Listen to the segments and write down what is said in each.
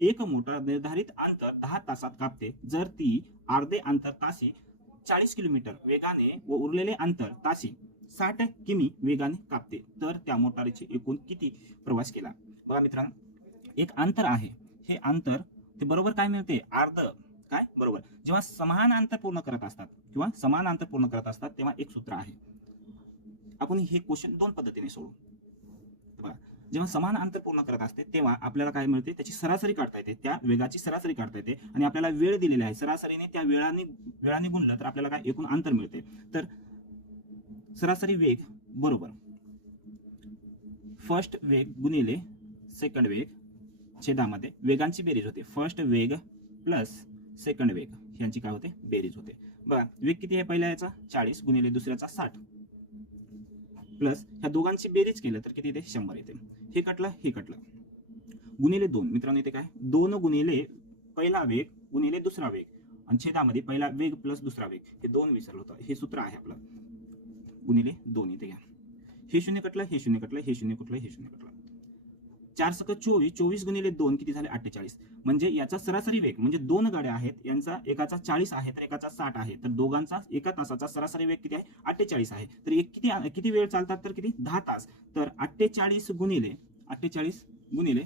एक मोटर निर्धारित अंतर दहा तासात कापते. जर ती अर्धे अंतर तासी चाळीस किलोमीटर वेगाने व उरलेले अंतर तासी साठ किमी वेगाने कापते तर त्या मोटारीचे एकूण किती प्रवास केला? बघा मित्रांनो एक अंतर आहे. हे अंतर ते बरोबर काय मिळते? अर्ध काय? बरोबर. जेव्हा समान अंतर पूर्ण करत असतात किंवा समान अंतर पूर्ण करत असतात तेव्हा एक सूत्र आहे. आपण हे क्वेश्चन दोन पद्धतीने सोडू. जेव्हा समान अंतर पूर्ण करत असते तेव्हा आपल्याला काय मिळते? त्याची सरासरी काढता येते. त्या वेगाची सरासरी काढता येते. आणि आपल्याला वेळ दिलेला आहे. सरासरीने त्या वेळाने वेळाने गुणलं तर आपल्याला काय? एकूण अंतर मिळते. तर सरासरी वेग बरोबर. फर्स्ट वेग गुणिले सेकंड वेग छेदामध्ये वेगांची बेरीज होते. फर्स्ट वेग प्लस सेकंड वेग. यांची काय होते? बेरीज होते. बघा वेग किती आहे पहिल्या याचा? चाळीस गुणिले दुसऱ्याचा साठ. प्लस ह्या दोघांची बेरीज केलं तर किती येते? शंभर येते. हे कटलं हे कटलं. गुणिले दोन. मित्रांनो इथे काय? दोन गुणिले पहिला वेग गुणिले दुसरा वेग. आणि छेदामध्ये पहिला वेग प्लस दुसरा वेग. हे दोन विसरलं होतं. हे सूत्र आहे आपलं. गुणिले दोन इथे घ्या. हे शून्य कटलं हे शून्य कटलं हे शून्य कुठलं हे शून्य कटलं. चार सक चोवीस चोवीस गुणिले दोन किती झाले? अठ्ठेचाळीस. म्हणजे याचा सरासरी वेग म्हणजे दोन गाड्या आहेत यांचा एकाचा चाळीस आहे तर एकाचा साठ आहे. तर दोघांचा एका तासाचा सरासरी वेग किती आहे? अठ्ठेचाळीस आहे. तर एक किती किती वेळ चालतात? तर किती? दहा तास. तर अठ्ठेचाळीस गुणिले अठ्ठेचाळीस गुणिले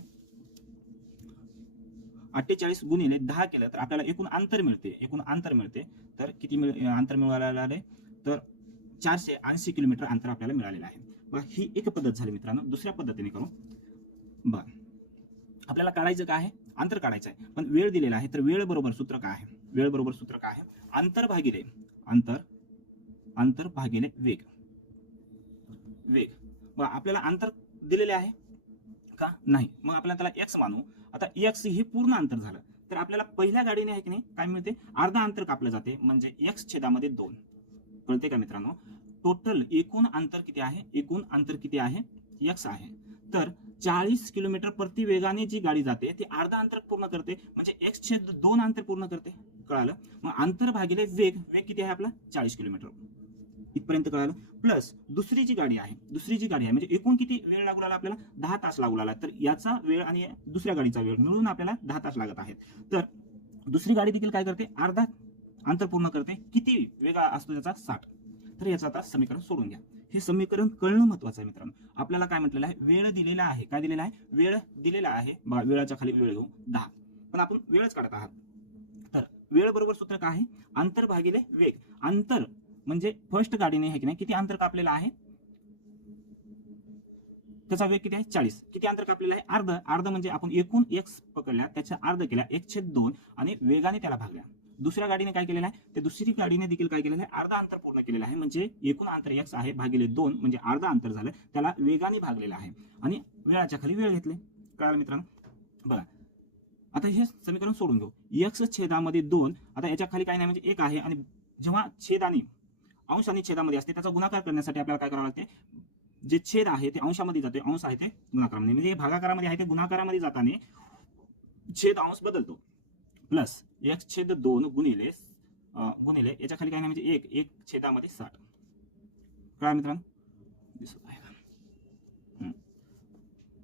अठ्ठेचाळीस गुणिले दहा केलं तर आपल्याला एकूण अंतर मिळते. एकूण अंतर मिळते. तर किती मिळ अंतर मिळालेलं आले तर चारशे ऐंशी किलोमीटर अंतर आपल्याला मिळालेलं आहे. ही एक पद्धत झाली मित्रांनो. दुसऱ्या पद्धतीने करू. बर आपल्याला काढायचं काय आहे? अंतर काढायचं आहे. पण वेळ दिलेला आहे तर वेळ बरोबर सूत्र काय आहे? वेळ बरोबर सूत्र काय आहे? अंतर भागिले अंतर अंतर भागिले वेग. वेग. बघा आपल्याला अंतर दिलेले आहे? का? नाही. मग आपल्याला त्याला एक्स मानू. आता एक्स हे पूर्ण अंतर झालं. तर आपल्याला पहिल्या गाडीने आहे की नाही? काय मिळते? अर्धा अंतर कापलं जाते. म्हणजे एक्स छेदामध्ये दोन. कळते का मित्रांनो? टोटल एकूण अंतर किती आहे? एकूण अंतर किती आहे? एक्स आहे. तर चाळीस किलोमीटर प्रति वेगाने जी गाडी जाते ती अर्धा अंतर पूर्ण करते. म्हणजे एक्स छेद दोन अंतर पूर्ण करते. कळालं? मग अंतर भागिले वेग वेग किती आहे आपला? चाळीस किलोमीटर. इथपर्यंत कळालं? प्लस दुसरी जी गाडी आहे दुसरी जी गाडी आहे म्हणजे एकूण किती वेळ लागू लागला आपल्याला? दहा तास लागू लागला. तर याचा वेळ आणि दुसऱ्या गाडीचा वेळ मिळून आपल्याला दहा तास लागत आहेत. तर दुसरी गाडी देखील काय करते? अर्धा अंतर पूर्ण करते. किती वेगळा असतो त्याचा? साठ. तर याचा आता समीकरण सोडून घ्या हे समीकरण कळणं महत्वाचं आहे मित्रांनो. आपल्याला काय म्हटलेलं आहे? वेळ दिलेला आहे. काय दिलेला आहे? वेळ दिलेला आहे. वेळाच्या खाली वेळ घेऊ. दहा. पण आपण वेळच काढत आहात. तर वेळ बरोबर सूत्र काय आहे? अंतर भागिले वेग. अंतर म्हणजे फर्स्ट गाडीने आहे की नाही? किती अंतर कापलेलं आहे? त्याचा वेग किती आहे? चाळीस. किती अंतर कापलेला आहे? अर्ध. अर्ध म्हणजे आपण एकूण एक्स पकडल्या त्याच्या अर्ध केल्या एक छेद दोन आणि वेगाने त्याला भागल्या. दुसऱ्या गाडीने काय केलेलं आहे? ते दुसरी गाडीने देखील काय केलेलं आहे? अर्धा अंतर पूर्ण केलेलं आहे. म्हणजे एकूण अंतर एक्स आहे भागिले दोन म्हणजे अर्धा अंतर झालं. त्याला वेगाने भागलेलं आहे. आणि वेळाच्या खाली वेळ घेतले. कळालं मित्रांनो? बघा. आता हे समीकरण सोडून घेऊ एक्स छेदामध्ये दोन आता याच्या खाली काय नाही म्हणजे एक आहे. आणि जेव्हा छेद आणि अंश आणि छेदामध्ये असते त्याचा गुणाकार करण्यासाठी आपल्याला काय करावं लागते? जे छेद आहे ते अंशामध्ये जाते अंश आहे ते गुणाकारामध्ये. म्हणजे हे भागाकारामध्ये आहे ते गुणाकारामध्ये जाताना छेद अंश बदलतो. प्लस एक छेद दोन गुणिले गुणिले याच्या खाली काय नाही म्हणजे एक एक छेदामध्ये साठ. कळा मित्रांनो? दिसत आहे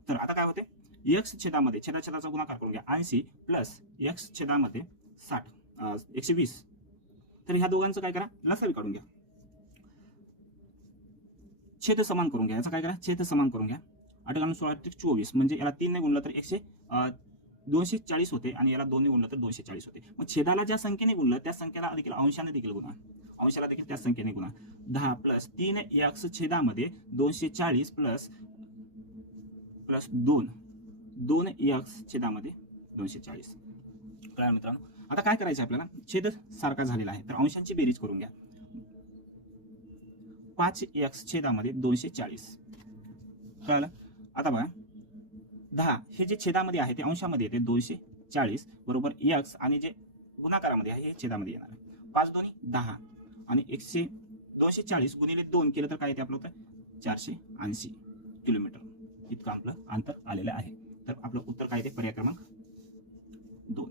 तर आता काय होते? एक्स छेदामध्ये छेदा छेदाचा गुणाकार करून घ्या. ऐंशी प्लस एक्स छेदामध्ये साठ एकशे वीस. तर ह्या दोघांचं काय करा? लसावी काढून घ्या. छेद समान करून घ्या. याचा काय करा? छेद समान करून घ्या. अठरा सोळा चोवीस. म्हणजे याला तीन नाही गुणलं तर एकशे दोनशे चाळीस होते आणि याला दोन्ही गुणलं तर दोनशे चाळीस होते. मग छेदाला ज्या संख्येने गुणलं त्या संख्येला देखील अंशाने देखील गुणा. अंशाला देखील त्या संख्येने गुणा. दहा प्लस तीन एक्स छेदामध्ये दोनशे चाळीस प्लस प्लस दोन. दोन एक्स छेदामध्ये दोनशे चाळीस कळलं मित्रांनो? आता काय करायचं आपल्याला? छेद सारखा झालेला आहे. तर अंशांची बेरीज करून घ्या. पाच एक्स छेदामध्ये दोनशे चाळीस कळलं? आता बघा. दहा हे जे छेदामध्ये आहे ते अंशामध्ये येते दोनशे चाळीस बरोबर? एक्स आणि जे गुणाकारामध्ये आहे हे छेदामध्ये येणार आहे. पाच दोन्ही दहा आणि एकशे दोनशे चाळीस गुणिले दोन केलं तर काय येते आपलं होतं चारशे ऐंशी किलोमीटर. इतकं आपलं अंतर आलेलं आहे. तर आपलं उत्तर काय येते? पर्याय क्रमांक दोन.